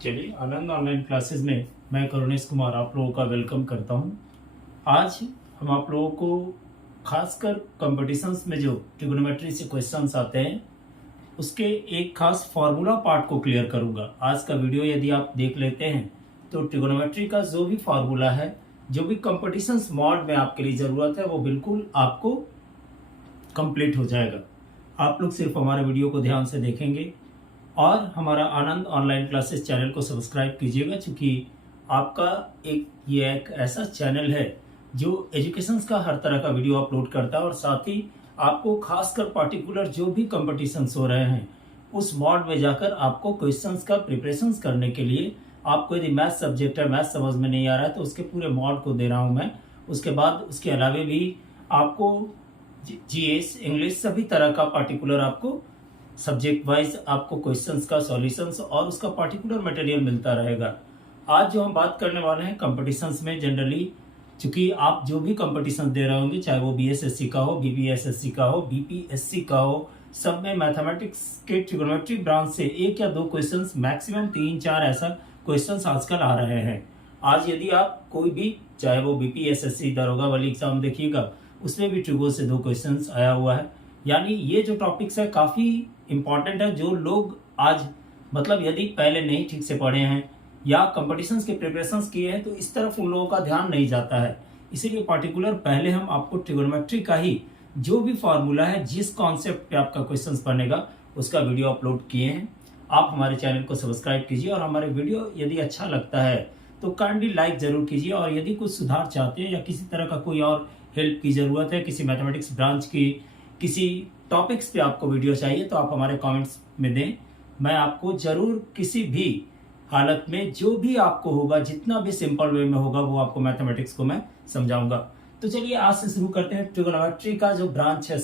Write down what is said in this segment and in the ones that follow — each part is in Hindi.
चलिए, आनंद ऑनलाइन क्लासेस में मैं करुणेश कुमार आप लोगों का वेलकम करता हूं। आज हम आप लोगों को खासकर कंपटीशंस में जो ट्रिग्नोमेट्री से क्वेश्चंस आते हैं उसके एक खास फार्मूला पार्ट को क्लियर करूंगा। आज का वीडियो यदि आप देख लेते हैं तो ट्रिग्नोमेट्री का जो भी फार्मूला है, जो भी कंपटीशंस मॉड में आपके लिए ज़रूरत है, वो बिल्कुल आपको कंप्लीट हो जाएगा। आप लोग सिर्फ हमारे वीडियो को ध्यान से देखेंगे और हमारा आनंद ऑनलाइन क्लासेस चैनल को सब्सक्राइब कीजिएगा, क्योंकि आपका ये एक ऐसा चैनल है जो एजुकेशन का हर तरह का वीडियो अपलोड करता है और साथ ही आपको खासकर पार्टिकुलर जो भी कंपटीशंस हो रहे हैं उस मॉड में जाकर आपको क्वेश्चंस का प्रिपरेशंस करने के लिए, आपको यदि मैथ सब्जेक्ट है, मैथ समझ में नहीं आ रहा है तो उसके पूरे मॉड को दे रहा हूं मैं। उसके बाद उसके अलावे भी आपको जीएस, इंग्लिश, सभी तरह का पार्टिकुलर आपको सब्जेक्ट वाइज आपको क्वेश्चंस का सॉल्यूशंस और उसका पार्टिकुलर मटेरियल मिलता रहेगा। आज जो हम बात करने वाले हैं कंपटीशंस में, जनरली चूंकि आप जो भी कंपटीशन दे रहे होंगे, चाहे वो बीएसएससी का हो, बीपीएसएससी का हो, बीपीएससी का हो, सब में मैथमेटिक्स के ट्रिग्नोमेट्री ब्रांच से एक या दो क्वेश्चंस, मैक्सिमम 3-4 ऐसा क्वेश्चंस आजकल आ रहे हैं। आज यदि आप कोई भी, चाहे वो बीपीएसएससी दरोगा वाली एग्जाम देखिएगा, उसमें भी ट्रिगो से 2 क्वेश्चंस आया हुआ है। यानी ये जो टॉपिक्स है काफ़ी इंपॉर्टेंट है। जो लोग आज मतलब यदि पहले नहीं ठीक से पढ़े हैं या कंपटीशंस के प्रिपरेशंस किए हैं तो इस तरफ उन लोगों का ध्यान नहीं जाता है। इसीलिए पार्टिकुलर पहले हम आपको ट्रिगोनोमेट्री का ही जो भी फार्मूला है, जिस कॉन्सेप्ट पे आपका क्वेश्चन बनेगा, उसका वीडियो अपलोड किए हैं। आप हमारे चैनल को सब्सक्राइब कीजिए और हमारे वीडियो यदि अच्छा लगता है तो काइंडली लाइक जरूर कीजिए। और यदि कुछ सुधार चाहते हैं या किसी तरह का कोई और हेल्प की ज़रूरत है, किसी मैथमेटिक्स ब्रांच की किसी टॉपिक्स पे आपको वीडियो चाहिए, तो आप हमारे कमेंट्स में दें। मैं आपको जरूर किसी भी हालत में जो भी आपको होगा, जितना भी सिंपल वे में होगा, वो आपको मैथमेटिक्स को मैं समझाऊंगा। तो चलिए आज से शुरू करते हैं। ट्रिगोनोमेट्री का जो ब्रांच है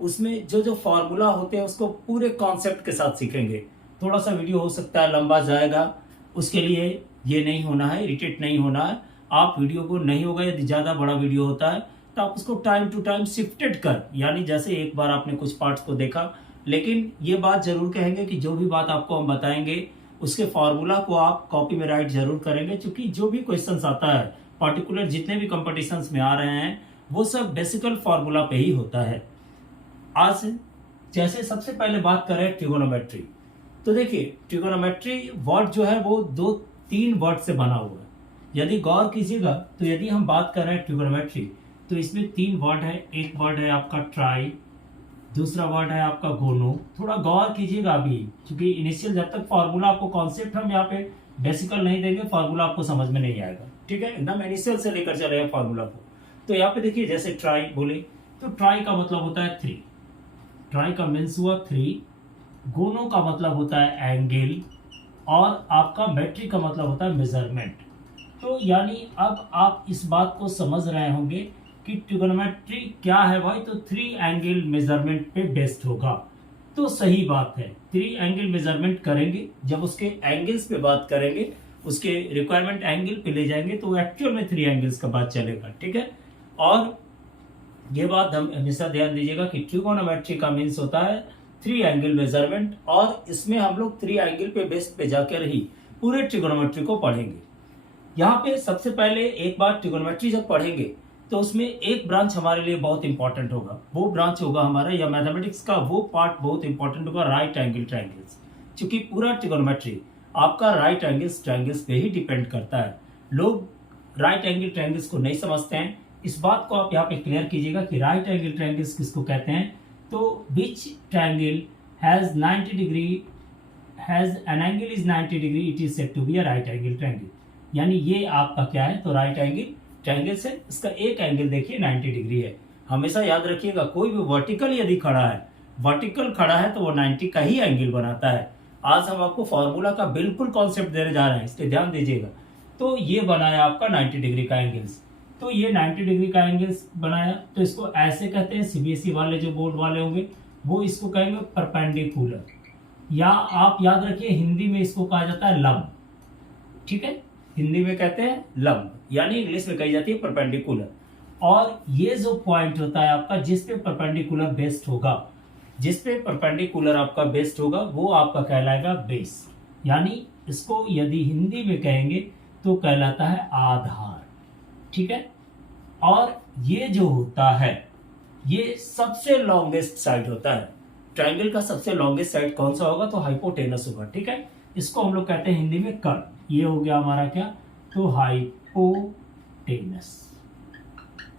उसमें जो जो फॉर्मूला होते हैं उसको पूरे कॉन्सेप्ट के साथ सीखेंगे। थोड़ा सा वीडियो हो सकता है लंबा जाएगा, उसके लिए ये नहीं होना है, इरिटेट नहीं होना है। आप वीडियो को नहीं होगा, यदि ज़्यादा बड़ा वीडियो होता है तो आप उसको टाइम टू टाइम शिफ्टेड कर, यानी जैसे एक बार आपने कुछ पार्ट्स को देखा, लेकिन ये बात जरूर कहेंगे कि जो भी बात आपको हम बताएंगे उसके फॉर्मूला को आप कॉपी में राइट जरूर करेंगे, क्योंकि जो भी क्वेश्चंस आता है पार्टिकुलर जितने भी कंपटीशंस में आ रहे हैं वो सब बेसिकल फॉर्मूला पे ही होता है। आज जैसे सबसे पहले बात करें ट्रिगोनोमेट्री, तो देखिए ट्रिगोनोमेट्री वर्ड जो है वो 2-3 वर्ड से बना हुआ है। यदि गौर कीजिएगा तो यदि हम बात कर रहे हैं ट्रिगोनोमेट्री तो इसमें 3 वर्ड है। एक वर्ड है आपका ट्राई, दूसरा वर्ड है आपका गोनो। थोड़ा गौर कीजिएगा अभी, क्योंकि इनिशियल जब तक फॉर्मूला आपको कॉन्सेप्ट हम यहाँ पे बेसिकल नहीं देंगे, फॉर्मूला आपको समझ में नहीं आएगा। ठीक है, एकदम इनिशियल से लेकर चले हैं फॉर्मूला को। तो यहाँ पे देखिए, जैसे ट्राई बोले तो ट्राई का मतलब होता है 3, ट्राई का मीन्स हुआ 3। गोनो का मतलब होता है एंगल, और आपका मेट्रिक का मतलब होता है मेजरमेंट। तो यानी अब आप इस बात को समझ रहे होंगे कि ट्रिगोनोमेट्री क्या है भाई, तो 3 एंगल मेजरमेंट पे बेस्ड होगा। तो सही बात है, 3 एंगल मेजरमेंट करेंगे। जब उसके एंगल्स पे बात करेंगे, उसके रिक्वायरमेंट एंगल पे ले जाएंगे तो एक्चुअल में 3 एंगल्स का बात चलेगा। ठीक है, और ये बात हम हमेशा ध्यान दीजिएगा कि ट्रिगोनोमेट्री का मीन्स होता है 3 एंगल मेजरमेंट, और इसमें हम लोग 3 एंगल पे बेस्ड पे जाकर ही पूरे ट्रिगोनोमेट्री को पढ़ेंगे। यहाँ पे सबसे पहले एक बार ट्रिगोनोमेट्री जब पढ़ेंगे तो उसमें एक ब्रांच हमारे लिए बहुत इंपॉर्टेंट होगा। वो ब्रांच होगा हमारा, या मैथमेटिक्स का वो पार्ट बहुत इंपॉर्टेंट होगा, राइट एंगल ट्रायंगल्स। क्योंकि पूरा ट्रिगोनोमेट्री आपका राइट एंगल्स ट्रायंगल्स पे ही डिपेंड करता है। लोग राइट एंगल ट्रायंगल्स को नहीं समझते हैं। इस बात को आप यहाँ पे क्लियर कीजिएगा कि राइट एंगल ट्रायंगल्स किसको कहते हैं। तो which triangle has 90 degree, has an angle is 90 degree, it is said to be a right angle triangle. यानी ये आपका क्या है, तो राइट एंगल ट्रायंगल से इसका एक एंगल देखिए 90 डिग्री है। हमेशा याद रखिएगा, कोई भी वर्टिकल यदि खड़ा है, वर्टिकल खड़ा है तो वो 90 का ही एंगल बनाता है। आज हम आपको फॉर्मूला का बिल्कुल कॉन्सेप्ट देने जा रहे हैं, इस पे ध्यान दीजिएगा। तो ये बनाया आपका 90 डिग्री का एंगल्स, तो ये 90 डिग्री का एंगल्स बनाया, तो इसको ऐसे कहते हैं। सीबीएसई वाले जो बोर्ड वाले होंगे वो इसको कहेंगे परपेंडिकुलर, या आप याद रखिए हिंदी में इसको कहा जाता है लंब। ठीक है, हिंदी में कहते हैं लंब, यानी इंग्लिश में कही जाती है परपेंडिकुलर। और ये जो पॉइंट होता है आपका, जिस पे परपेंडिकुलर बेस्ड होगा, जिस पे परपेंडिकुलर आपका बेस्ड होगा, वो आपका कहलाएगा बेस। यानी इसको यदि हिंदी में कहेंगे तो कहलाता है आधार। ठीक है, और ये जो होता है ये सबसे लॉन्गेस्ट साइड होता है। ट्रायंगल का सबसे लॉन्गेस्ट साइड कौन सा होगा? तो हाइपोटेनस होगा। ठीक है, इसको हम लोग कहते हैं हिंदी में कर्ण। ये हो गया हमारा क्या? तो हाइपोटेनस।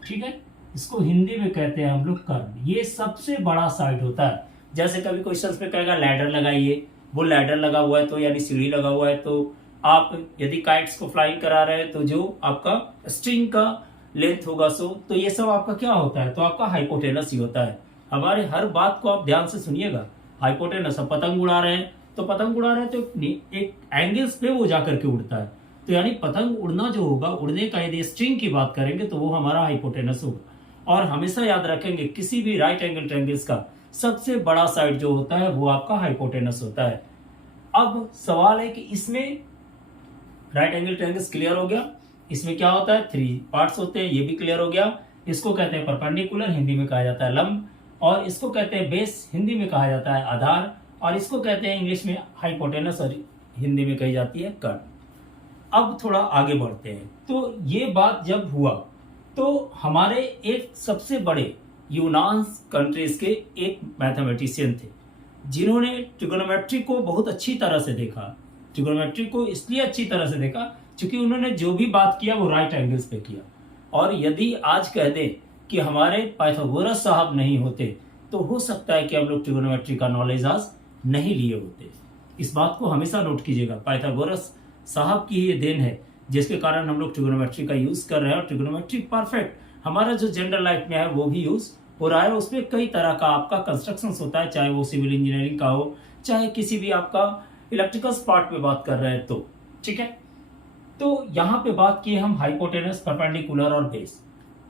ठीक है, इसको हिंदी में कहते हैं हम लोग कर्ण। ये सबसे बड़ा साइड होता है। जैसे कभी क्वेश्चंस में कहेगा लैडर लगाइए, वो लैडर लगा हुआ है तो यानी सीढ़ी लगा हुआ है, तो आप यदि काइट्स को फ्लाइंग करा रहे हैं तो जो आपका स्ट्रिंग का लेंथ होगा तो ये सब आपका क्या होता है? तो आपका हाइपोटेनस ही होता है। हमारे हर बात को आप ध्यान से सुनिएगा। हाइपोटेनस, अब पतंग उड़ा रहे हैं तो पतंग उड़ा रहे हैं तो एक एंगल्स पे वो जाकर के उड़ता है, तो यानी पतंग उड़ना जो होगा, उड़ने का यदि स्ट्रिंग की बात करेंगे तो वो हमारा हाइपोटेनस होगा। और हमेशा याद रखेंगे किसी भी राइट एंगल ट्रायंगल्स का सबसे बड़ा साइड जो होता है वो आपका हाइपोटेनस होता है। अब सवाल है कि इसमें राइट एंगल ट्रायंगल्स क्लियर हो गया। इसमें क्या होता है? 3 पार्ट्स होते हैं, ये भी क्लियर हो गया। इसको कहते हैं परपेंडिकुलर, हिंदी में कहा जाता है लंब, और इसको कहते हैं बेस, हिंदी में कहा जाता है आधार, और इसको कहते हैं इंग्लिश में हाइपोटेनस और हिंदी में कही जाती है कर्ण। अब थोड़ा आगे बढ़ते हैं। तो ये बात जब हुआ तो हमारे एक सबसे बड़े यूनान कंट्रीज के एक मैथमेटिशियन थे जिन्होंने ट्रिगोनोमेट्री को बहुत अच्छी तरह से देखा। ट्रिगोनोमेट्री को इसलिए अच्छी तरह से देखा क्योंकि उन्होंने जो भी बात किया वो राइट एंगल्स पे किया। और यदि आज कह दें कि हमारे पाइथागोरस साहब नहीं होते तो हो सकता है कि हम लोग ट्रिगोनोमेट्री का नॉलेज आज नहीं लिए होते। इस बात को हमेशा नोट कीजिएगा, पाइथागोरस साहब की ये देन है जिसके कारण हम लोग ट्रिगोनोमेट्री का यूज कर रहे हैं। और ट्रिगोनोमेट्री परफेक्ट हमारा जो जनरल लाइफ में है वो भी यूज हो रहा है। उसमें कई तरह का आपका कंस्ट्रक्शन होता है, चाहे वो सिविल इंजीनियरिंग का हो, चाहे किसी भी आपका इलेक्ट्रिकल पार्ट में बात कर रहे हैं तो। ठीक है, तो यहाँ पे बात की हम हाइपोटेनस, परपेंडिकुलर और बेस।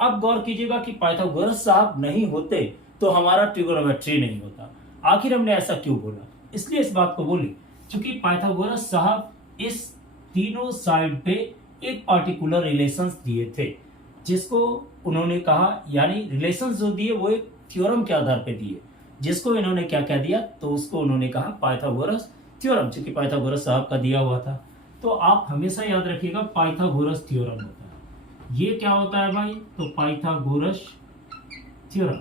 अब गौर कीजिएगा कि पाइथागोरस साहब नहीं होते तो हमारा ट्रिगोनोमेट्री नहीं होता। आखिर हमने ऐसा क्यों बोला? इसलिए इस बात को बोली क्योंकि पाइथागोरस साहब इस तीनों साइड पे एक पार्टिकुलर रिलेशंस दिए थे, जिसको उन्होंने कहा, यानी रिलेशंस जो दिए वो एक थ्योरम के आधार पे दिए, जिसको इन्होंने क्या कह दिया? तो उसको उन्होंने कहा पाइथागोरस थ्योरम, क्योंकि पाइथागोरस साहब का दिया हुआ था। तो आप हमेशा याद रखिएगा पाइथागोरस थ्योरम होता है। ये क्या होता है भाई? तो पाइथागोरस थ्योरम।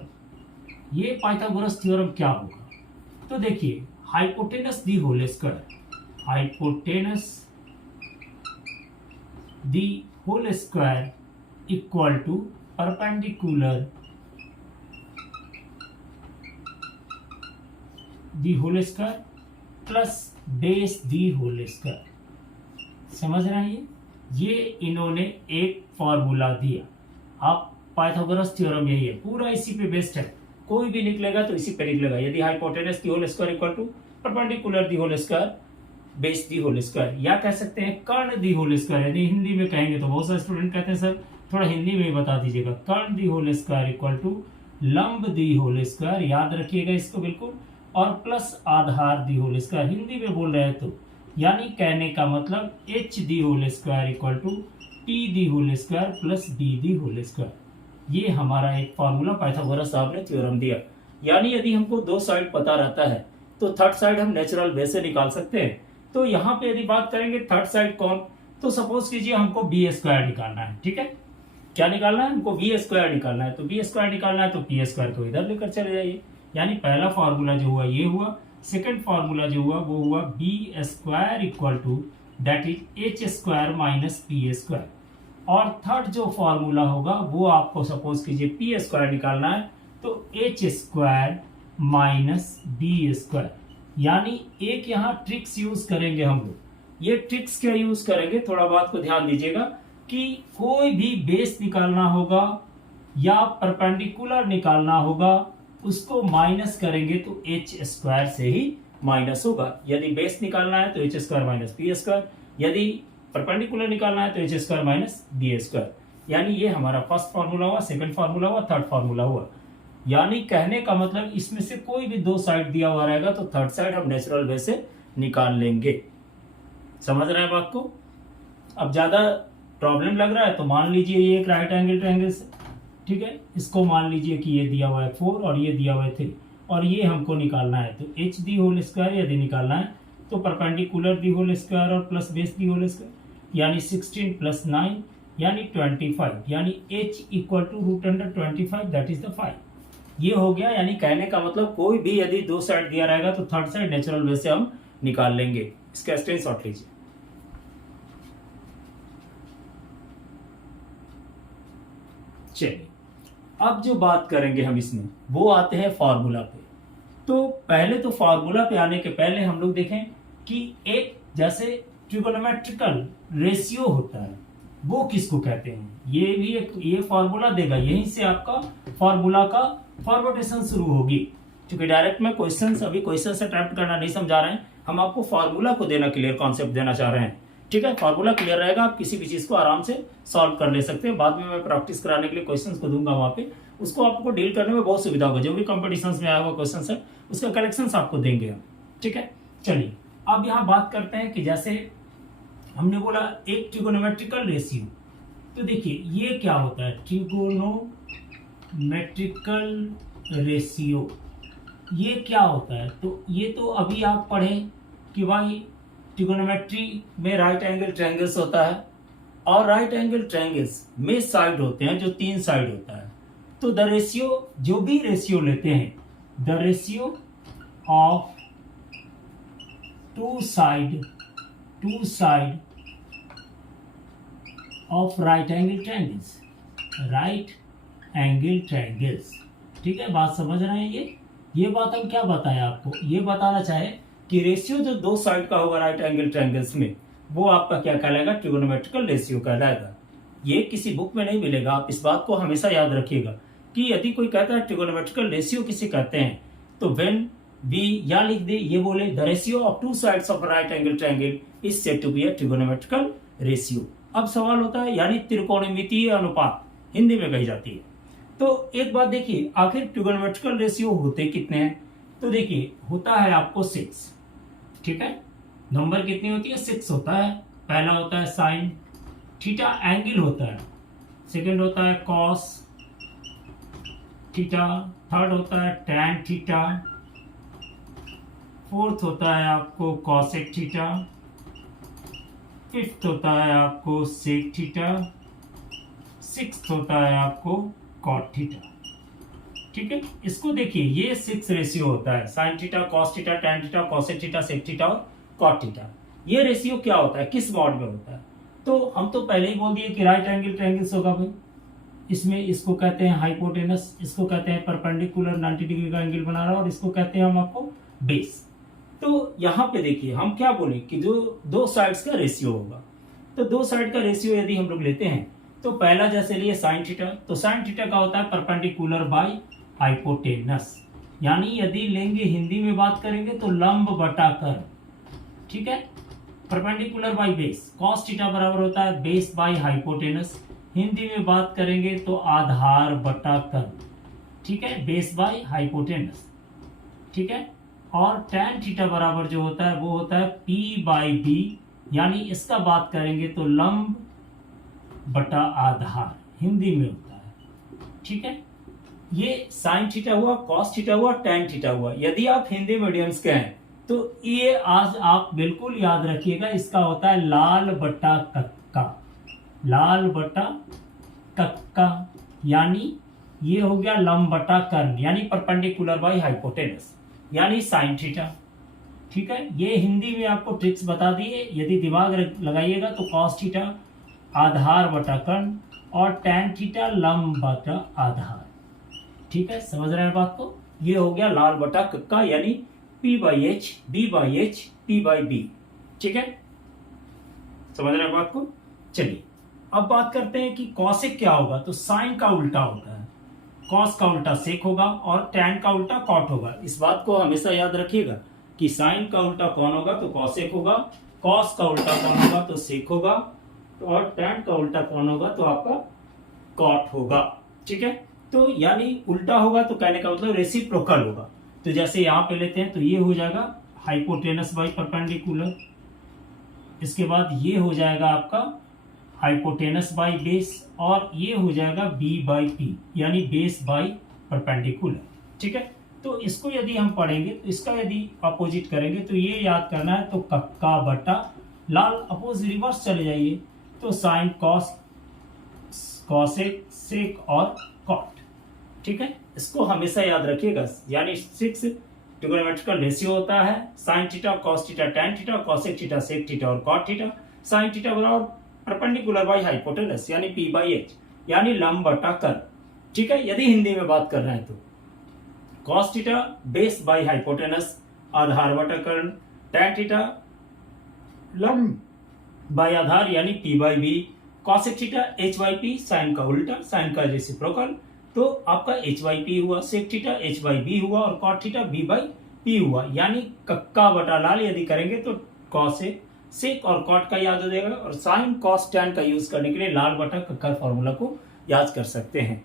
ये पाइथागोरस थ्योरम क्या होगा? तो देखिए, hypotenuse the whole square, hypotenuse the whole square equal to perpendicular the whole square plus base the whole square. समझ रहे हैं? ये इन्होंने एक फॉर्मूला दिया। आप पाइथागोरस थ्योरम यही है, पूरा इसी पे बेस्ड है। कोई भी निकलेगा तो इसी पे निकलेगा। यदि hypotenuse the whole square equal to perpendicular the whole square base the whole square, या कह सकते हैं कर्ण दी होल स्क्वायर। यदि हिंदी में कहेंगे तो बहुत सारे स्टूडेंट कहते हैं सर थोड़ा हिंदी में ही बता दीजिएगा। कर्ण the whole square equal to लंब दी होल स्क्वायर, याद रखिएगा इसको बिल्कुल, और प्लस आधार दी होल स्क्वायर। हिंदी में बोल रहे हैं तो यानी कहने का मतलब H the whole square equal to T the whole square plus D the whole square. ये हमारा एक फॉर्मूला पाइथागोरस साहब ने थ्योरम दिया। यानी यदि हमको दो साइड पता रहता है तो थर्ड साइड हम नेचुरल वे से निकाल सकते हैं। तो यहाँ पे यदि बात करेंगे थर्ड साइड कौन, तो सपोज कीजिए हमको बी स्क्वायर निकालना है। ठीक है, क्या निकालना है? हमको बी स्क्वायर निकालना है। तो बी स्क्वायर निकालना है तो पी स्क्वायर को इधर लेकर चले जाइए। यानी पहला फॉर्मूला जो हुआ ये हुआ, सेकंड फॉर्मूला जो हुआ वो हुआ B square equal to that is H square minus P square. और थर्ड जो फॉर्मूला होगा वो आपको सपोज कीजिए पी स्क्वायर निकालना है तो H square minus B square. यानी एक यहाँ ट्रिक्स यूज करेंगे हम लोग। ये ट्रिक्स क्या यूज करेंगे, थोड़ा बात को ध्यान दीजिएगा कि कोई भी बेस निकालना होगा या परपेंडिकुलर निकालना होगा, उसको माइनस करेंगे तो एच स्क्वायर से ही माइनस होगा। यदि बेस निकालना है तो H square minus P square, यदि परपेंडिकुलर निकालना है तो H square minus B square. यानी ये हमारा फर्स्ट फॉर्मूला हुआ, सेकंड फॉर्मूला हुआ, थर्ड फॉर्मूला हुआ। यानी कहने का मतलब इसमें से कोई भी दो साइड दिया हुआ रहेगा तो थर्ड साइड हम नेचुरल वे से निकाल लेंगे। समझ रहे हैं बात को? अब ज्यादा प्रॉब्लम लग रहा है तो मान लीजिए ये एक राइट एंगल ट्रायंगल से, ठीक है, इसको मान लीजिए कि ये दिया हुआ है 4 और ये दिया हुआ है 3 और ये हमको निकालना है। तो एच दी होल स्क्वायर यदि निकालना है तो परपेंडिकुलर दी होल स्क्वायर और plus base the whole square यानी 16 प्लस 9 यानी 25 यानी h equal to root under 25 that is the 5। ये हो गया, यानी कहने का मतलब कोई भी यदि दो साइड दिया रहेगा तो थर्ड साइड नेचुरल वे से हम निकाल लेंगे। इसका स्क्रीनशॉट लीजिए। चलिए अब जो बात करेंगे हम इसमें वो आते हैं फार्मूला पे। तो पहले तो फार्मूला पे आने के पहले हम लोग देखें कि एक जैसे ट्रिगोनोमेट्रिकल रेशियो होता है वो किसको कहते हैं। ये भी एक ये फार्मूला देगा, यहीं से आपका फार्मूला का फॉर्मुलेशन शुरू होगी। क्योंकि डायरेक्ट में क्वेश्चंस अभी क्वेश्चंस अटेम्प्ट करना नहीं समझा रहे हैं, हम आपको फार्मूला को देना, क्लियर कॉन्सेप्ट देना चाह रहे हैं। ठीक है, फार्मूला क्लियर रहेगा, आप किसी भी चीज को आराम से सॉल्व कर ले सकते हैं। बाद में मैं प्रैक्टिस कराने के लिए क्वेश्चंस को दूंगा, वहां पे उसको आपको डील करने में बहुत सुविधा होगा। जो भी कॉम्पिटिशन्स में आया हुआ क्वेश्चन है उसका कलेक्शंस आपको देंगे हम। ठीक है, चलिए अब यहाँ बात करते हैं कि जैसे हमने बोला एक ट्रिगोनोमेट्रिकल रेशियो, तो देखिए ये क्या होता है ट्रिगोनोमेट्रिकल रेशियो, ये क्या होता है। तो ये तो अभी आप पढ़ें कि भाई ट्रिगोनोमेट्री में राइट एंगल ट्रायंगल्स होता है और राइट एंगल ट्रायंगल्स में साइड होते हैं जो 3 साइड होता है। तो द रेशियो, जो भी रेशियो लेते हैं, the ratio of to side of right angle triangles, right angle triangles. ठीक है, बात समझ रहे हैं। ये बात हम क्या बताया आपको, ये बताना चाहे कि रेशियो जो 2 साइड का होगा राइट एंगल ट्रायंगल्स में, वो आपका क्या कहलाएगा, ट्रिगोनोमेट्रिकल रेशियो कहलाएगा। ये किसी बुक में नहीं मिलेगा, आप इस बात को हमेशा याद रखिएगा कि यदि कोई कहता है ट्रिगोनोमेट्रिकल रेशियो किसे कहते हैं, तो व्हेन वी या लिख दे, ये बोले the ratio of 2 sides of right angle triangle is said to be a trigonometrical ratio. अब सवाल होता है, यानी त्रिकोणमितीय अनुपात हिंदी में कही जाती है। तो एक बात देखिए, आखिर ट्रिगोनोमेट्रिकल रेशियो होते कितने हैं। तो देखिए होता है आपको 6। ठीक है, नंबर कितनी होती है, 6 होता है। पहला होता है साइन थीटा, एंगल होता है। सेकंड होता है कॉस थीटा, थर्ड होता है टैन थीटा, फोर्थ होता है आपको कॉसेक थीटा, फिफ्थ होता है आपको सेक थीटा, सिक्स्थ होता है आपको कॉट थीटा। ठीक है, इसको देखिए ये 6 रेशियो होता है, sine theta, cos theta, tan theta, cosec theta, sec theta और कॉट थीटा। ये रेशियो क्या होता है, किस मॉड में होता है। तो हम तो पहले ही बोल दिए कि राइट एंगल ट्रायंगल्स होगा भाई। इसमें इसको कहते हैं हाइपोटेनस, इसको कहते हैं परपेंडिकुलर 90 डिग्री का एंगल बना रहा, और इसको कहते हैं हम आपको बेस। तो यहाँ पे देखिए हम क्या बोले कि जो 2 साइड्स का रेशियो होगा, तो 2 साइड का रेशियो यदि हम लोग लेते हैं, तो पहला जैसे लिए साइन थीटा, तो साइन थीटा का होता है परपेंडिकुलर बाय हाइपोटेनस, यानी यदि लेंगे हिंदी में बात करेंगे तो लंब बटा कर। ठीक है, perpendicular by base, cos theta बराबर होता है बेस बाय हाइपोटेनस। हिंदी में बात करेंगे तो आधार बटा कर। ठीक है, बेस बाय हाइपोटेनस। ठीक है, और टैन थीटा बराबर जो होता है वो होता है पी बाय बी, यानी इसका बात करेंगे तो लंब बटा आधार हिंदी में होता है। ठीक है, ये साइन थीटा हुआ, कॉस थीटा हुआ, टैन थीटा हुआ। यदि आप हिंदी मीडियम्स के हैं तो ये आज आप बिल्कुल याद रखिएगा, इसका होता है लाल बटा कक्का, लाल बटा कक्का, यानी ये हो गया लंब बटा कर्ण, यानी परपेंडिकुलर बाय हाइपोटेनस, यानी साइन थीटा। ठीक है, ये हिंदी में आपको ट्रिक्स बता दिए, यदि दिमाग लगाइएगा तो कॉस थीटा आधार बटा कर्ण और टैन थीटा लंब बटा आधार। ठीक है, समझ रहे हैं बात को। ये हो गया लाल बटा कक्का, यानी P by H, B by H, P by B. ठीक है, समझ रहे हैं बात को। चलिए अब बात करते हैं कि कॉसेक क्या होगा। तो साइन का उल्टा होता है, कॉस का उल्टा सेक होगा और टैन का उल्टा कॉट होगा। इस बात को हमेशा याद रखिएगा कि साइन का उल्टा कौन होगा तो कॉसेक होगा, कॉस का उल्टा कौन होगा तो सेक होगा, और टैन का उल्टा कौन होगा तो आपका कॉट होगा। ठीक है, तो यानी उल्टा होगा तो कहने का मतलब रेसिप्रोकल होगा। तो जैसे यहाँ पे लेते हैं तो ये हो जाएगा हाइपोटेनस बाई परपेंडिकुलर, इसके बाद ये हो जाएगा आपका हाइपोटेनस बाई बेस, और ये हो जाएगा बी बाई पी, यानी बेस बाई परपेंडिकुलर। ठीक है, तो इसको यदि हम पढ़ेंगे तो इसका यदि अपोजिट करेंगे तो ये याद करना है, तो कक्का बटा लाल, अपोज रिवर्स चले जाइए तो साइन कॉस कॉसेक सेक और कॉट। ठीक है, इसको हमेशा याद रखिएगा। यानी 6 ट्रिगोनोमेट्रिकल रेशियो होता है sine theta cos theta tan theta cosec theta sec theta और कॉट थीटा। साइन थीटा बराबर परपेंडिकुलर बाई हाइपोटेनस यानी पी बाई एच यानी लंब बटा कर्व। ठीक है, यदि हिंदी में बात कर रहे हैं तो cos theta base by hypotenuse आधार बटा कर्ण, टैन थीटा लंब बाई आधार यानी P by B, cosec theta H by P sine का उल्टा साइन का रेसिप्रोकल तो आपका एच बाई पी हुआ, sec theta H by B हुआ और cot theta B by P हुआ। यानी कक्का बटा लाल यदि करेंगे तो कॉसेक सेक और कॉट का याद हो जाएगा और साइन कॉस टैन का यूज करने के लिए लाल बटा कक्का फॉर्मूला को याद कर सकते हैं।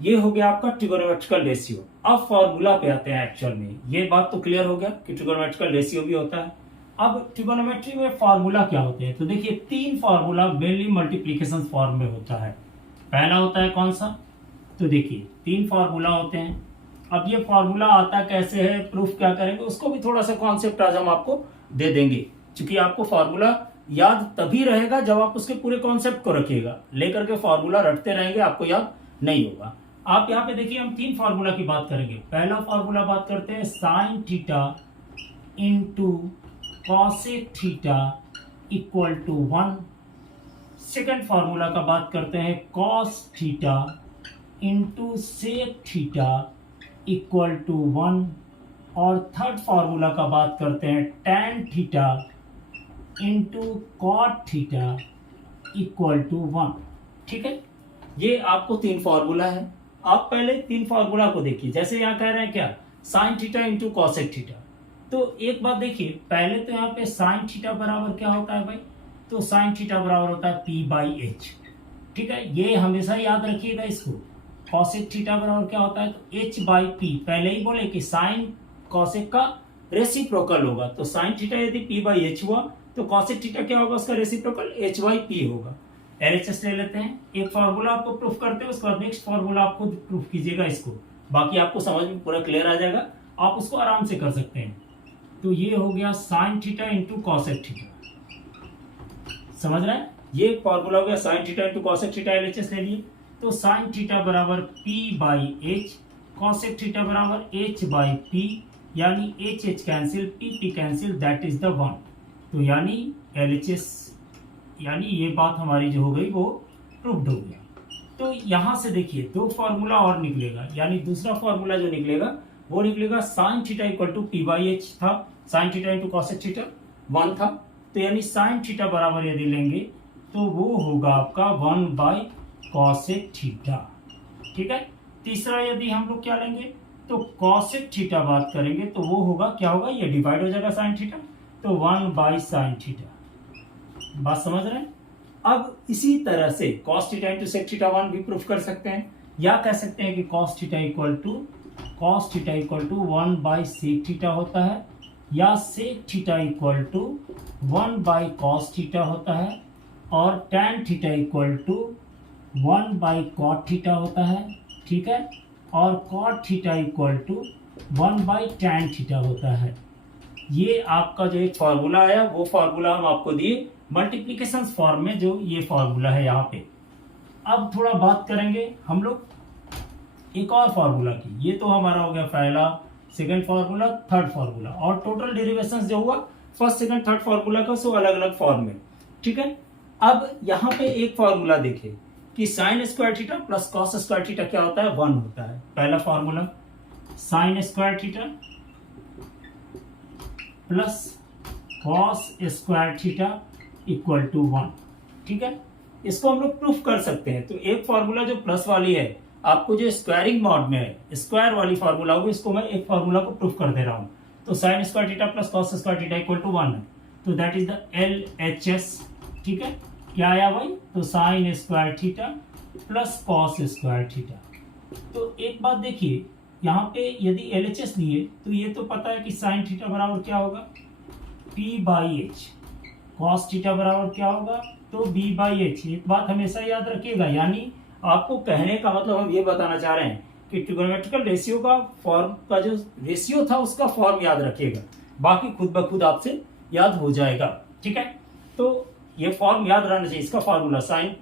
ये हो गया आपका ट्रिगोनोमेट्रिकल रेशियो। अब फॉर्मूला पे आते हैं। एक्चुअल में ये बात तो क्लियर हो गया कि ट्रिगोनोमेट्रिकल रेशियो भी होता है। अब ट्रिगोनोमेट्री में फॉर्मूला क्या होते हैं, तो देखिए 3 फॉर्मूला मेनली मल्टीप्लिकेशन फॉर्म में होता है। पहला होता है कौन सा, तो देखिए 3 फॉर्मूला होते हैं। अब ये फॉर्मूला आता कैसे है, प्रूफ क्या करेंगे, उसको भी थोड़ा सा कॉन्सेप्ट आज हम आपको दे देंगे। क्योंकि आपको फॉर्मूला याद तभी रहेगा जब आप उसके पूरे कॉन्सेप्ट को रखिएगा, लेकर के फॉर्मूला रटते रहेंगे आपको याद नहीं होगा। आप यहाँ पे देखिए हम 3 फॉर्मूला की बात करेंगे। पहला फॉर्मूला बात करते हैं sine theta into cosec theta equal to 1। Second formula का बात करते हैं cos theta into sec theta equal to 1 और थर्ड फॉर्मूला का बात करते हैं tan theta into cot theta equal to 1। ठीक है, ये आपको 3 फॉर्मूला है। आप पहले 3 फॉर्मूला को देखिए। जैसे यहाँ कह रहे हैं क्या, sign theta into cosec theta, तो एक बात देखिए, पहले तो यहाँ पे साइन थीटा बराबर क्या होता है भाई, तो साइन थीटा बराबर होता है पी बाई एच। ठीक है, ये हमेशा याद रखिएगा इसको। कॉसेक थीटा बराबर क्या होता है, तो एच बाई पी। पहले ही बोले कि साइन कॉसेक का रेसिप्रोकल होगा, तो साइन थीटा यदि पी बाई एच हुआ तो कॉसेक थीटा क्या होगा, उसका रेसिप्रोकल एच बाई पी होगा। एलएचएस ले लेते हैं, एक फॉर्मूला आपको प्रूफ करते हैं, उसके बाद नेक्स्ट फॉर्मूला आप खुद प्रूफ कीजिएगा इसको, बाकी आपको समझ में पूरा क्लियर आ जाएगा, आप उसको आराम से कर सकते हैं। तो ये हो गया sign theta into cosec theta, समझ रहे हैं, ये फॉर्मूला हो गया sign theta into cosec theta. LHS ले लिए तो साइन थीटा बराबर P by H, cosec theta बराबर एच बाई पी, यानी H H cancel P P cancel, that is the 1। तो यानी एलएचएस यानी ये बात हमारी जो हो गई वो प्रूव्ड हो गया। तो यहां से देखिए 2 फॉर्मूला और निकलेगा, यानी दूसरा फॉर्मूला जो निकलेगा वो निकलेगा sine theta equal to P by H था, sine theta into cosec theta 1 था, तो यानी साइन थीटा बराबर यदि लेंगे तो वो होगा आपका 1 बाई कॉसेक थीटा। ठीक है, तीसरा यदि हम लोग क्या लेंगे तो कॉसेक थीटा बात करेंगे तो वो होगा क्या होगा, ये डिवाइड हो जाएगा साइन थीटा, तो 1 बाई साइन थीटा। बात समझ रहे हैं। अब इसी तरह से cos theta into sec theta 1 भी प्रूफ कर सकते हैं, या कह सकते हैं कि cos theta equal to 1 by sec theta होता है, या sec theta equal to 1 by cos theta होता है, और tan theta equal to 1 by cot theta होता है। ठीक है, और cot theta equal to 1 by tan theta होता है। ये आपका जो एक फॉर्मूला आया वो फॉर्मूला हम आपको दिए मल्टीप्लिकेशन फॉर्म में, जो ये फॉर्मूला है यहाँ पे। अब थोड़ा बात करेंगे हम लोग एक और फॉर्मूला की। ये तो हमारा हो गया पहला, सेकंड फॉर्मूला, थर्ड फॉर्मूला, और टोटल डेरिवेशंस जो हुआ फर्स्ट सेकंड थर्ड फॉर्मूला का, सो अलग अलग फॉर्म में। ठीक है, अब यहाँ पे एक फॉर्मूला देखिए कि sine square theta plus cos square theta क्या होता है, 1 होता है। पहला formula sine square theta plus cos square theta equal to 1। ठीक है, इसको हम लोग प्रूफ कर सकते हैं। तो एक फॉर्मूला जो प्लस वाली है, आपको जो स्क्वायरिंग मोड में है स्क्वायर वाली फॉर्मूला होगी, इसको मैं एक फॉर्मूला को प्रूफ कर दे रहा हूं। तो sine square theta plus cos square theta equal to 1 है, तो दैट इज द LHS। ठीक है, क्या आया भाई, तो sine square theta plus cos square theta. तो एक बात देखिए, यहाँ पे यदि LHS लिए तो ये तो पता है कि साइन थीटा बराबर क्या होगा, P by H, cos theta बराबर क्या होगा, तो B बाई एच। एक बात हमेशा याद रखिएगा, यानी आपको कहने का मतलब हम ये बताना चाह रहे हैं कि ट्रिगोनोमेट्रिकल रेशियो का फॉर्म का जो रेशियो था उसका फॉर्म याद रखिएगा, बाकी खुद ब खुद आपसे याद हो जाएगा। ठीक है, तो ये फॉर्म याद रहना चाहिए, इसका फॉर्मूला साइन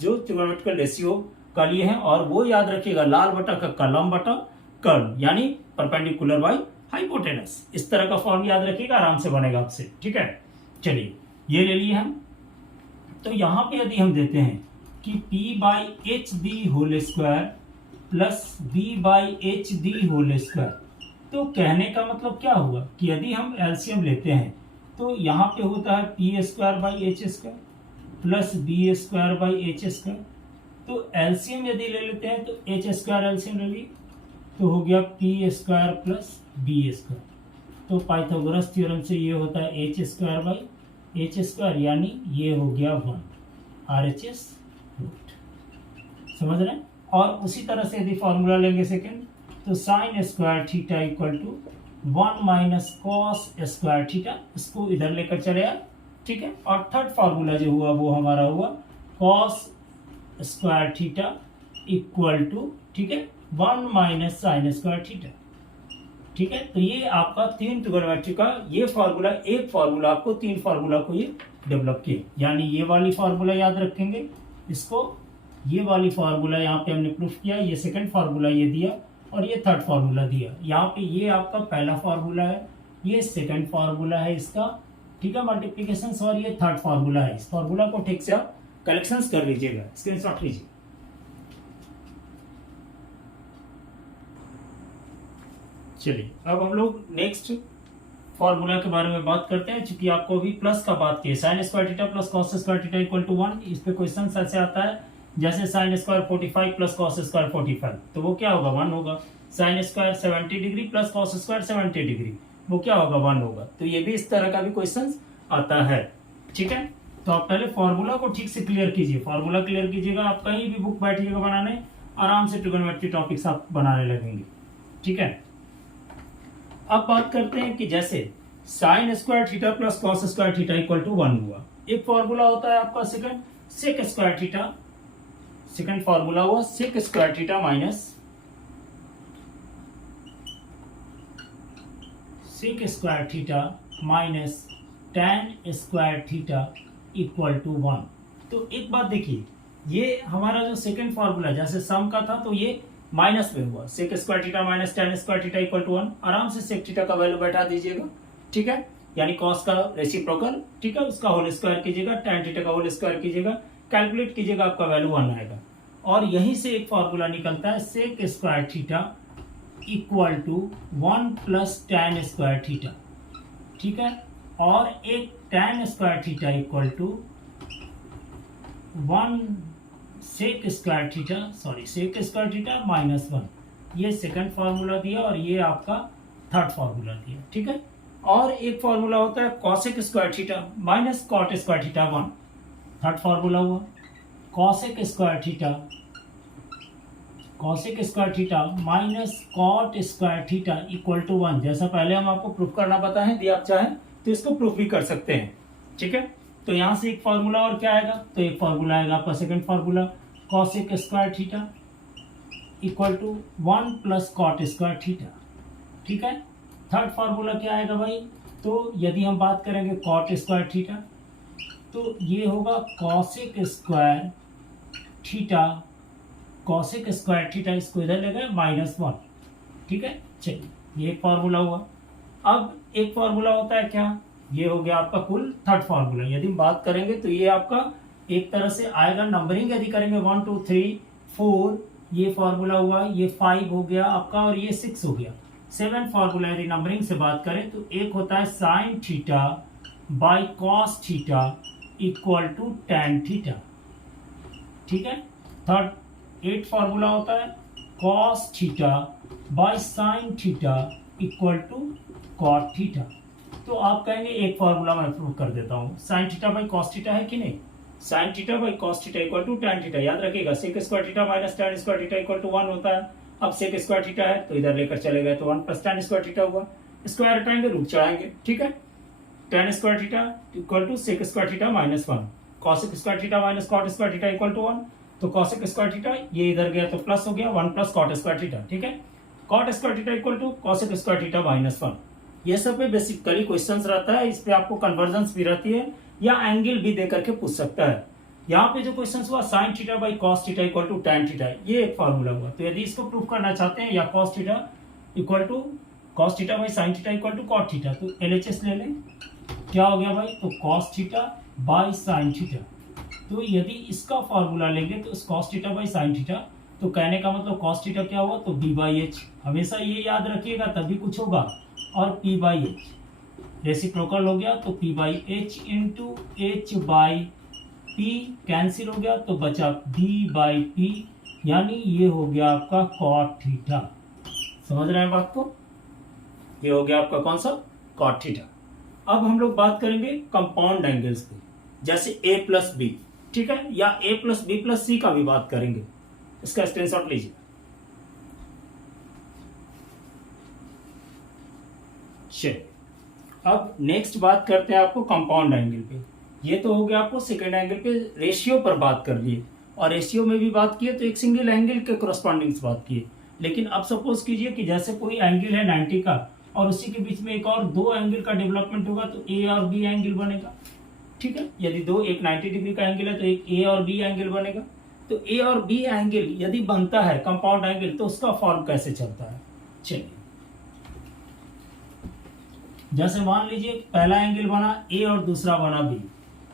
जो ट्रिगोनोमेट्रिकल रेशियो का लिए है, और वो याद रखिएगा लाल बटा का कलम बटा कर्व, यानी परपेंडिकुलर बाई हाइपोटेनस। इस तरह का फॉर्म याद रखिएगा, आराम से बनेगा आपसे। ठीक है, चलिए ये ले लिए हम। तो यहां पे यदि हम देते हैं कि p by H the whole square plus b by H the whole square, तो कहने का मतलब क्या हुआ कि यदि हम एलसीएम लेते हैं तो यहाँ पे होता है P square by H square plus B square by H square. तो एलसीएम यदि ले लेते हैं तो एच स्क्वायर एलसीएम ले लिए तो हो गया P square plus B square. तो पाइथागोरस थ्योरम से ये होता है H square by H square, यानी ये हो गया 1 RHS रूट। समझ रहे हैं? और उसी तरह से यदि फॉर्मूला लेंगे सेकेंड, तो sine square theta equal to 1 minus cos square theta, इसको इधर लेकर चले आए। ठीक है, और थर्ड फार्मूला जो हुआ वो हमारा हुआ cos square theta equal to, ठीक है, 1 माइनस साइन स्क्वायर थीटा। ठीक है, तो ये आपका तीन ट्रिगोनोमेट्री का ये फार्मूला, एक फार्मूला आपको तीन फार्मूला को ये डेवलप किए, यानी ये वाली फार्मूला याद रखेंगे इसको, ये वाली फार्मूला यहाँ पे हमने प्रूफ किया, ये सेकंड फार्मूला ये दिया और ये थर्ड फार्मूला दिया। यहाँ पे ये आपका पहला फार्मूला है, ये सेकंड फार्मूला है इसका, ठीक है, मल्टीप्लीकेशन, और ये थर्ड फार्मूला है। इस फार्मूला को ठीक से आप कलेक्शन कर लीजिएगा, स्क्रीनशॉट लीजिए। चलिए अब हम लोग नेक्स्ट फॉर्मूला के बारे में बात करते हैं। चूंकि आपको अभी प्लस का बात की, sine square theta plus cos square theta equal to 1, इस पे क्वेश्चन ऐसे आता है जैसे sine square 45 plus cos square 45, तो वो क्या होगा 1 होगा। Sine square 70 degree plus cos square 70 degree, वो क्या होगा 1 होगा। तो ये भी इस तरह का भी क्वेश्चन आता है। ठीक है, तो आप पहले फॉर्मूला को ठीक से क्लियर कीजिए, फॉर्मूला क्लियर कीजिएगा, आप कहीं भी बुक बैठिएगा बनाने, आराम से ट्रिगोनोमेट्री टॉपिक्स आप बनाने लगेंगे। ठीक है, अब बात करते हैं कि जैसे sine square theta plus cos square theta equal to 1 हुआ, एक फॉर्मूला होता है आपका second sec square theta, second formula हुआ sec square theta minus sec square theta minus tan square theta equal to 1। तो एक बात देखिए, ये हमारा जो सेकंड फॉर्मूला जैसे सम का था तो ये माइनस में हुआ, sec square theta minus tan square theta equal to 1। आराम से सेक थीटा का वैल्यू बैठा दीजिएगा, ठीक है, यानी कॉस का रेसिप्रोकल, ठीक है, उसका होल स्क्वायर कीजिएगा, tan थीटा का होल स्क्वायर कीजिएगा, कैलकुलेट कीजिएगा, आपका वैल्यू 1 आएगा। और यहीं से एक फॉर्मूला निकलता है sec square theta equal to 1 plus tan square theta, ठीक है, और एक tan square theta equal to 1 sec square theta, sorry sec square theta minus 1, ये सेकंड फार्मूला दिया और ये आपका थर्ड फार्मूला दिया। ठीक है, और एक फार्मूला होता है cosec square theta minus cot square theta 1, third formula हुआ cosec square theta minus cot square theta equal to 1। जैसा पहले हम आपको प्रूफ करना पता है, यदि आप चाहें तो इसको प्रूफ भी कर सकते हैं। ठीक है, तो यहां से एक फार्मूला और क्या आएगा, तो एक फार्मूला आएगा आपका second formula cosec square theta equal to 1 plus cot square theta. ठीक है, थर्ड फार्मूला क्या आएगा भाई, तो यदि हम बात करेंगे कॉट स्क्वायर थीटा तो ये होगा cosec square theta, cosec square theta, इसको इधर लगा माइनस 1। ठीक है, चलिए ये एक फार्मूला हुआ। अब एक फार्मूला होता है क्या, ये हो गया आपका कुल थर्ड फार्मूला। यदि हम बात करेंगे तो ये आपका एक तरह से आएगा, नंबरिंग यदि करेंगे 1 2 3 4, ये फार्मूला हुआ, ये 5 हो गया आपका और ये 6 हो गया। 7 फार्मूला यदि नंबरिंग से बात करें तो एक होता है sine theta by cos theta equal to tan theta. ठीक है, थर्ड 8 फार्मूला होता है cos theta by sine theta equal to cot theta. तो आप कहेंगे एक फार्मूला मैं प्रूव कर देता हूं, sine theta by cos theta है कि नहीं, sine theta by cos theta equal to tan theta, याद रखिएगा sec square theta minus tan square theta equal to 1 होता है। अब सेक स्क्वायर थीटा है तो इधर लेकर चले गए तो 1 प्लस tan स्क्वायर थीटा हुआ, स्क्वायर हटाएंगे रूट चढ़ाएंगे। ठीक है, tan square theta equal to sec square theta minus 1, cosec square theta minus cot square theta equal to 1। तो कॉसेक स्क्वायर थीटा ये इधर गया तो प्लस हो गया 1 प्लस कॉट स्क्वायर थीटा, ठीक है। Cot square theta equal to cosec square theta -1। ये सब पे बेसिकली क्वेश्चंस रहता है, इस पे आपको कन्वर्जेंस भी रहती है या एंगल भी दे करके पूछ सकता है। यहाँ पे जो क्वेश्चन हुआ sine theta by cos theta equal to tan theta, ये एक फॉर्मूला हुआ। तो यदि इसको प्रूव करना चाहते हैं या cos theta equal to cos theta by sine theta equal to cot theta, तो LHS ले लें। क्या हो गया भाई, तो cos theta by sine theta. तो यदि इसका फॉर्मूला लेंगे तो cos theta by sine theta, तो कहने का मतलब कॉस थीटा क्या हुआ, तो B/H। हमेशा ये याद रखिएगा तभी कुछ होगा। और P/H रेसिप्रोकल हो गया तो P/H इंटू H/P कैंसिल हो गया तो बचा B/P, यानी ये हो गया आपका कॉट थीटा। समझ रहे हैं बात को, ये हो गया आपका कौन सा, कॉट थीटा। अब हम लोग बात करेंगे कंपाउंड एंगल्स पे, जैसे A प्लस बी, ठीक है, या A plus B plus C का भी बात करेंगे। इसका स्क्रीनशॉट लीजिए। चलिए अब नेक्स्ट बात करते हैं आपको कंपाउंड एंगल पे। ये तो हो गया आपको सेकेंड एंगल पे रेशियो पर बात कर लिए, और रेशियो में भी बात किए तो एक सिंगल एंगल के करस्पॉन्डिंग बात किए। लेकिन अब सपोज कीजिए कि जैसे कोई एंगल है 90 का और उसी के बीच में एक और दो एंगल का डेवलपमेंट होगा तो A और B एंगल बनेगा, ठीक है। यदि दो, एक 90 डिग्री का एंगल है तो एक A और B एंगल बनेगा। तो A और B एंगल यदि बनता है कंपाउंड एंगल तो उसका फॉर्म कैसे चलता है, चलिए। जैसे मान लीजिए पहला एंगल बना A और दूसरा बना B,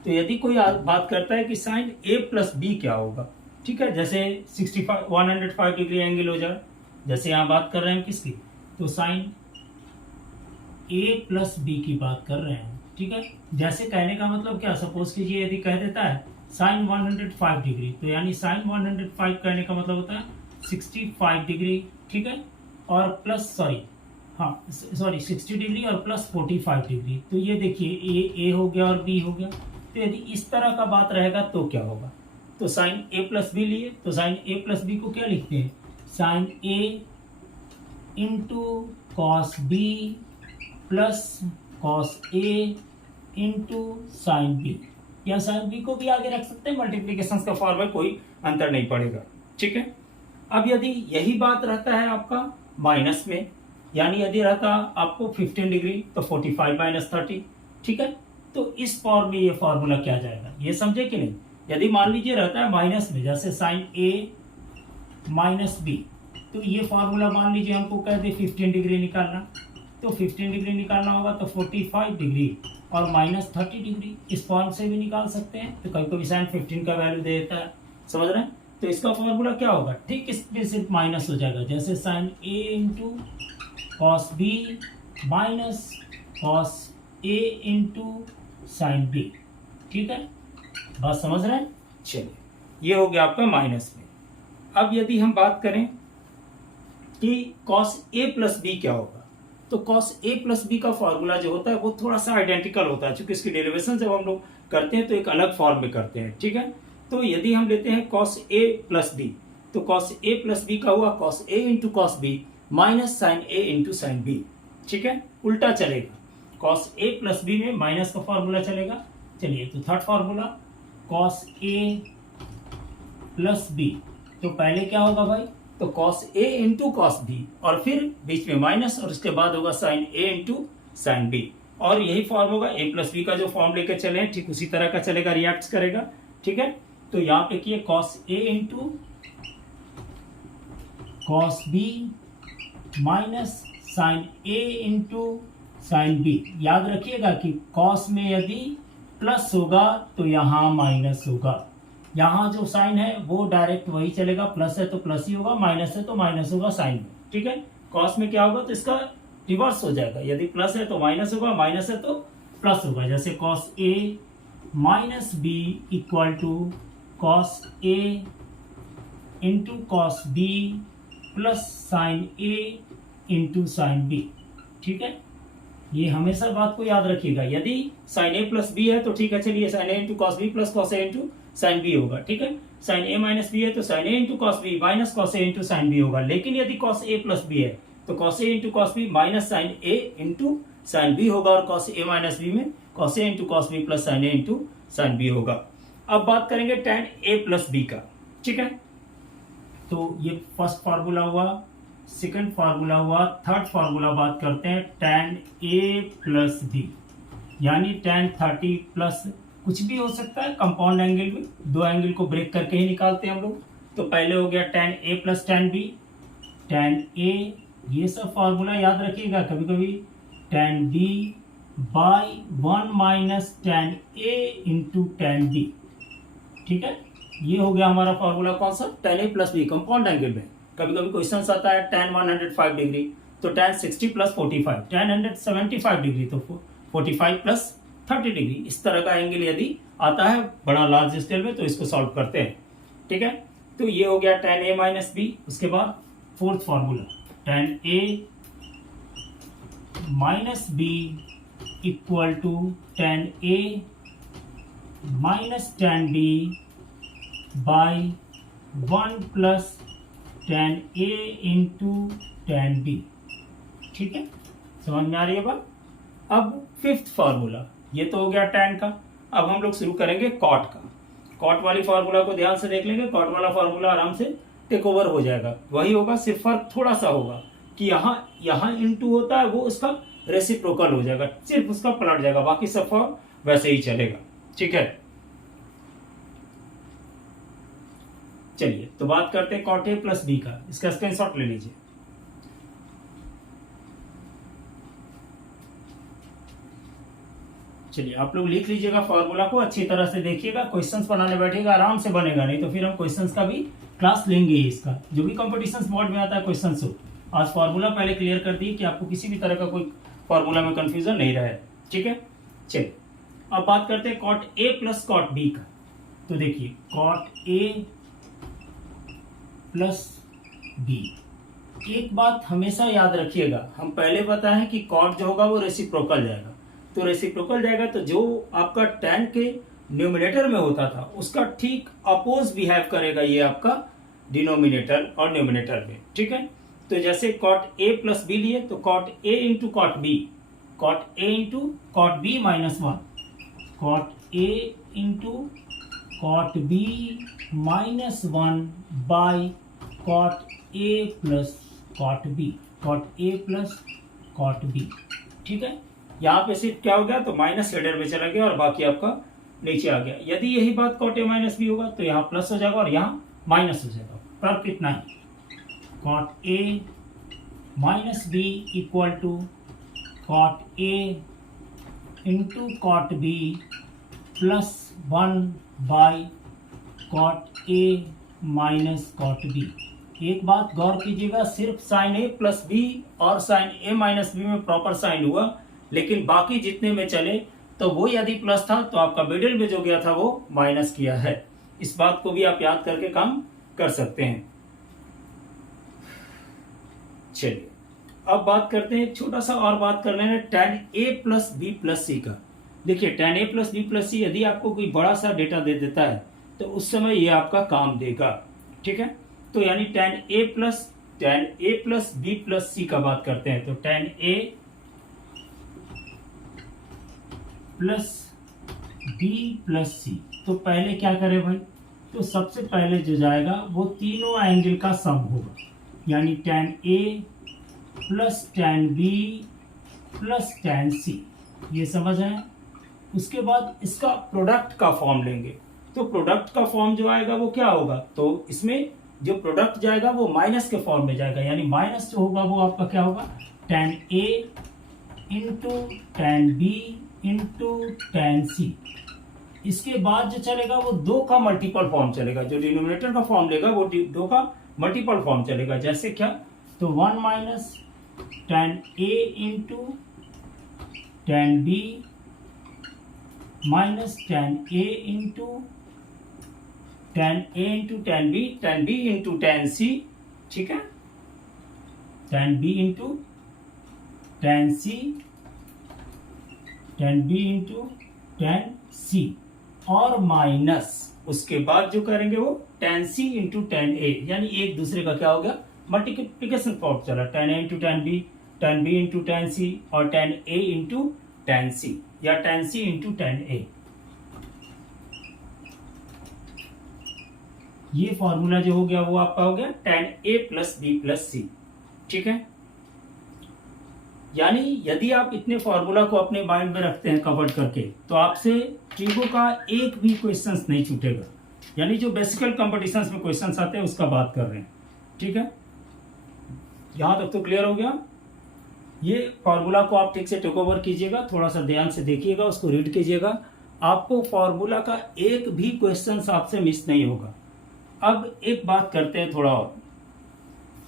तो यदि कोई बात करता है कि साइन A प्लस B क्या होगा, ठीक है, जैसे 105 डिग्री एंगल हो जाए, जैसे यहाँ बात कर रहे हैं किसकी, तो साइन A प्लस B की बात कर रहे हैं, ठीक है। जैसे कहने का मतलब क्या, सपोज कीजिए यदि कह देता है साइन 105 डिग्री, तो यानी साइन 105 कहने का मतलब होता है 65 डिग्री, ठीक है, और प्लस सॉरी 60 डिग्री और प्लस 45 डिग्री। तो ये देखिए A हो गया और B हो गया। तो यदि इस तरह का बात रहेगा तो क्या होगा, तो साइन A प्लस बी लिए, तो साइन A प्लस बी को क्या लिखते हैं, sine A into cos B plus cos A into sine B, या साइन B को भी आगे रख सकते हैं, मल्टीप्लीकेशन का फॉर्म में कोई अंतर नहीं पड़ेगा, ठीक है। अब यदि यही बात रहता है आपका माइनस में, यानी यदि रहता आपको 15 डिग्री तो 45 माइनस 30, ठीक है। तो इस फॉर्म में ये फॉर्मूला क्या जाएगा, ये समझे कि नहीं। यदि मान लीजिए रहता है माइनस में, जैसे साइन A माइनस B, तो ये फॉर्मूला मान लीजिए हमको कह दे 15 डिग्री निकालना, तो 15 डिग्री निकालना होगा तो 45 डिग्री और माइनस 30 डिग्री, इस फॉर्म से भी निकाल सकते हैं। तो कभी कभी साइन 15 का वैल्यू दे देता है, समझ रहे हैं। तो इसका फॉर्मूला क्या होगा, ठीक इस पे सिर्फ माइनस हो जाएगा, जैसे sine A into cos B minus cos A into sine B, ठीक है, बात समझ रहे हैं। चलिए ये हो गया आपका माइनस में। अब यदि हम बात करें कि कॉस A प्लस बी क्या होगा, तो कॉस A प्लस बी का फॉर्मूला जो होता है वो थोड़ा सा आइडेंटिकल होता है, क्योंकि इसकी डेरिवेशन जब हम लोग करते हैं तो एक अलग फॉर्म में करते हैं, ठीक है। तो यदि हम लेते हैं कॉस A प्लस बी, तो कॉस A प्लस बी का हुआ cos A into cos B minus sine A into sine B, ठीक है, उल्टा चलेगा। कॉस A प्लस बी में माइनस का फॉर्मूला चलेगा। चलिए तो third formula cos A plus B, तो पहले क्या होगा भाई, तो cos A into cos B और फिर बीच में माइनस और उसके बाद होगा sine A into sine B, और यही फॉर्म होगा A प्लस बी का जो फॉर्म लेकर चले हैं ठीक उसी तरह का चलेगा, रिएक्ट करेगा, ठीक है। तो यहाँ पे किए cos A into cos B minus sine A into sine B. याद रखिएगा कि कॉस में यदि प्लस होगा तो यहाँ माइनस होगा, यहाँ जो साइन है वो डायरेक्ट वही चलेगा, प्लस है तो प्लस ही होगा, माइनस है तो माइनस होगा साइन में, ठीक है। कॉस में क्या होगा तो इसका रिवर्स हो जाएगा, यदि प्लस है तो माइनस होगा, माइनस है तो प्लस होगा, जैसे cos A minus B equal to cos A into cos B plus sine A into sine B, ठीक है। ये हमेशा बात को याद रखिएगा, यदि साइन A प्लस बी है तो ठीक है, चलिए sine A into cos B plus cos A into sine B होगा, ठीक है। साइन A माइनस बी है तो sine A into cos B minus cos A into sine B होगा। लेकिन यदि कॉस A प्लस बी है तो cos A into cos B minus sine A into sine B होगा, और कॉस A माइनस बी में cos A into cos B plus sine A into sine B होगा। अब बात करेंगे tan A प्लस बी का, ठीक है, तो ये फर्स्ट फार्मूला हुआ, सेकंड फार्मूला हुआ, थर्ड फार्मूला बात करते हैं tan a प्लस बी, यानी tan 30 प्लस कुछ भी हो सकता है कंपाउंड एंगल में, दो एंगल को ब्रेक करके ही निकालते हैं हम लोग। तो पहले हो गया tan a plus tan b, tan a ये सब फार्मूला याद रखिएगा कभी कभी, tan b by 1 minus tan a into tan b, ठीक है। ये हो गया हमारा फार्मूला कौन सा, tan a plus B compound angle में। कभी कभी क्वेश्चन आता है tan 105 डिग्री तो tan 60 प्लस 45, tan 175 डिग्री तो 45 प्लस 30 डिग्री, इस तरह का एंगल यदि आता है बड़ा लार्ज स्केल में तो इसको सॉल्व करते हैं, ठीक है। तो ये हो गया tan a माइनस बी। उसके बाद fourth formula tan a minus B equal to tan a minus tan b by 1 plus tan a into tan b, ठीक है, समझ में आ रही है बात। अब फिफ्थ फार्मूला, ये तो हो गया tan का। अब हम लोग शुरू करेंगे कॉट का। कॉट वाली फार्मूला को ध्यान से देख लेंगे, कॉट वाला फार्मूला आराम से टेक ओवर हो जाएगा, वही होगा, सिर्फ फर्क थोड़ा सा होगा कि यहाँ इंटू होता है वो उसका रेसिप्रोकल हो जाएगा, सिर्फ उसका पलट जाएगा, बाकी सब फॉर्म वैसे ही चलेगा, ठीक है। चलिए तो बात करते हैं कॉट ए प्लस बी का, इसका स्क्रीनशॉट ले लीजिए। चलिए आप लोग लिख लीजिएगा फॉर्मूला को, अच्छी तरह से देखिएगा, क्वेश्चंस बनाने बैठेगा आराम से बनेगा, नहीं तो फिर हम क्वेश्चंस का भी क्लास लेंगे ही। इसका जो भी कंपटीशन बोर्ड में आता है क्वेश्चंस हो, आज फॉर्मूला पहले क्लियर कर दी कि आपको किसी भी तरह का कोई फॉर्मूला में कंफ्यूजन नहीं रहे, ठीक है। चलिए अब बात करते हैं cot A plus cot B का। तो देखिए कॉट ए प्लस बी, एक बात हमेशा याद रखिएगा, हम पहले बताए हैं कि कॉट जो होगा वो रेसिप्रोकल जाएगा, तो रेसिप्रोकल जाएगा तो जो आपका tan के न्यूमिनेटर में होता था उसका ठीक अपोज बिहेव करेगा ये आपका डिनोमिनेटर और न्यूमिनेटर में, ठीक है। तो जैसे कॉट ए प्लस बी लिए तो cot A into cot B, cot A into cot B minus 1, cot A into cot B minus 1 by cot A plus cot B, cot A plus cot B, ठीक है। यहाँ पे सिर्फ क्या हो गया तो माइनस हेडर में चला गया और बाकी आपका नीचे आ गया। यदि यही बात कॉट ए माइनस बी होगा तो यहाँ प्लस हो जाएगा और यहाँ माइनस हो जाएगा, फर्क कितना है, cot A minus B equal to cot A into cot B plus 1 by cot A minus cot B. एक बात गौर कीजिएगा, सिर्फ साइन ए प्लस बी और साइन ए माइनस बी में प्रॉपर साइन हुआ, लेकिन बाकी जितने में चले तो वो यदि प्लस था तो आपका मिडिल में जो गया था वो माइनस किया है। इस बात को भी आप याद करके काम कर सकते हैं। चलिए अब बात करते हैं, छोटा सा और बात कर लेना tan a plus B plus C का। देखिए tan a plus B plus C यदि आपको कोई बड़ा सा डेटा दे देता है तो उस समय ये आपका काम देगा, ठीक है। तो यानी tan a plus B plus C का बात करते हैं, तो tan a plus B plus C. तो पहले क्या करें भाई, तो सबसे पहले जो जाएगा वो तीनों एंगल का सम होगा, यानी tan a plus tan b plus tan c, ये समझ आए। उसके बाद इसका प्रोडक्ट का फॉर्म लेंगे, तो प्रोडक्ट का फॉर्म जो आएगा वो क्या होगा, तो इसमें जो प्रोडक्ट जाएगा वो माइनस के फॉर्म में जाएगा, यानी माइनस जो होगा वो आपका क्या होगा, tan a into tan b into tan c। इसके बाद जो चलेगा वो 2 का मल्टीपल फॉर्म चलेगा, जो डिनोमिनेटर का फॉर्म लेगा वो 2 का मल्टीपल फॉर्म चलेगा। जैसे क्या, तो 1 minus tan a into tan b minus tan a into tan a into tan b into tan c, ठीक है, tan b into tan c, tan b into tan c, और माइनस उसके बाद जो करेंगे वो tan c into tan a, यानी एक दूसरे का क्या हो गया, मल्टीप्लिकेशन फॉर्म चला, tan a into tan b into tan c और tan a into tan c, या tan c into tan a। ये फॉर्मूला जो हो गया वो आपका हो गया tan A plus B plus C. ठीक है, यानी यदि आप इतने फॉर्मूला को अपने माइंड में रखते हैं कवर्ड करके, तो आपसे ट्रिगो का एक भी क्वेश्चन नहीं छूटेगा। यानी जो बेसिकल कंपटीशंस में क्वेश्चंस आते हैं उसका बात कर रहे हैं। ठीक है, यहां तक तो क्लियर हो गया। ये फॉर्मूला को आप ठीक से टेक ओवर कीजिएगा, थोड़ा सा ध्यान से देखिएगा, उसको रीड कीजिएगा, आपको फॉर्मूला का एक भी क्वेश्चन आपसे मिस नहीं होगा। अब एक बात करते हैं थोड़ा और,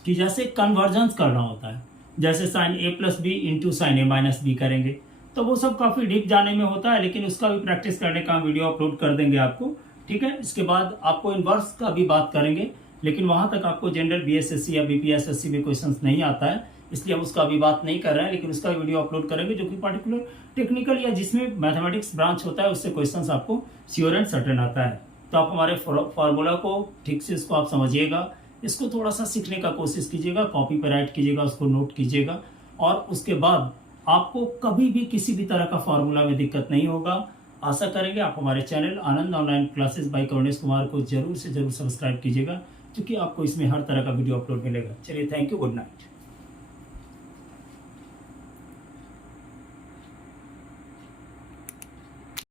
कि जैसे कन्वर्जन्स करना होता है, जैसे sign A plus B into sine A minus B करेंगे, तो वो सब काफ़ी डीप जाने में होता है, लेकिन उसका भी प्रैक्टिस करने का हम वीडियो अपलोड कर देंगे आपको। ठीक है, इसके बाद आपको इन्वर्स का भी बात करेंगे, लेकिन वहां तक आपको जनरल बीएसएससी या बीपीएसएससी में क्वेश्चन नहीं आता है, इसलिए हम उसका अभी बात नहीं कर रहे हैं, लेकिन उसका वीडियो अपलोड करेंगे जो कि पर्टिकुलर टेक्निकल या जिसमें मैथमेटिक्स ब्रांच होता है उससे क्वेश्चन आपको श्योर एंड सर्टेन आता है। तो आप हमारे फॉर्मूला को ठीक से इसको आप समझिएगा, इसको थोड़ा सा सीखने का कोशिश कीजिएगा, कॉपी पर राइट कीजिएगा, उसको नोट कीजिएगा, और उसके बाद आपको कभी भी किसी भी तरह का फॉर्मूला में दिक्कत नहीं होगा। आशा करेंगे आप हमारे चैनल आनंद online classes bye Karunesh Kumar को जरूर से जरूर सब्सक्राइब कीजिएगा, क्योंकि आपको इसमें हर तरह का वीडियो अपलोड मिलेगा। चलिए, थैंक यू, गुड नाइट।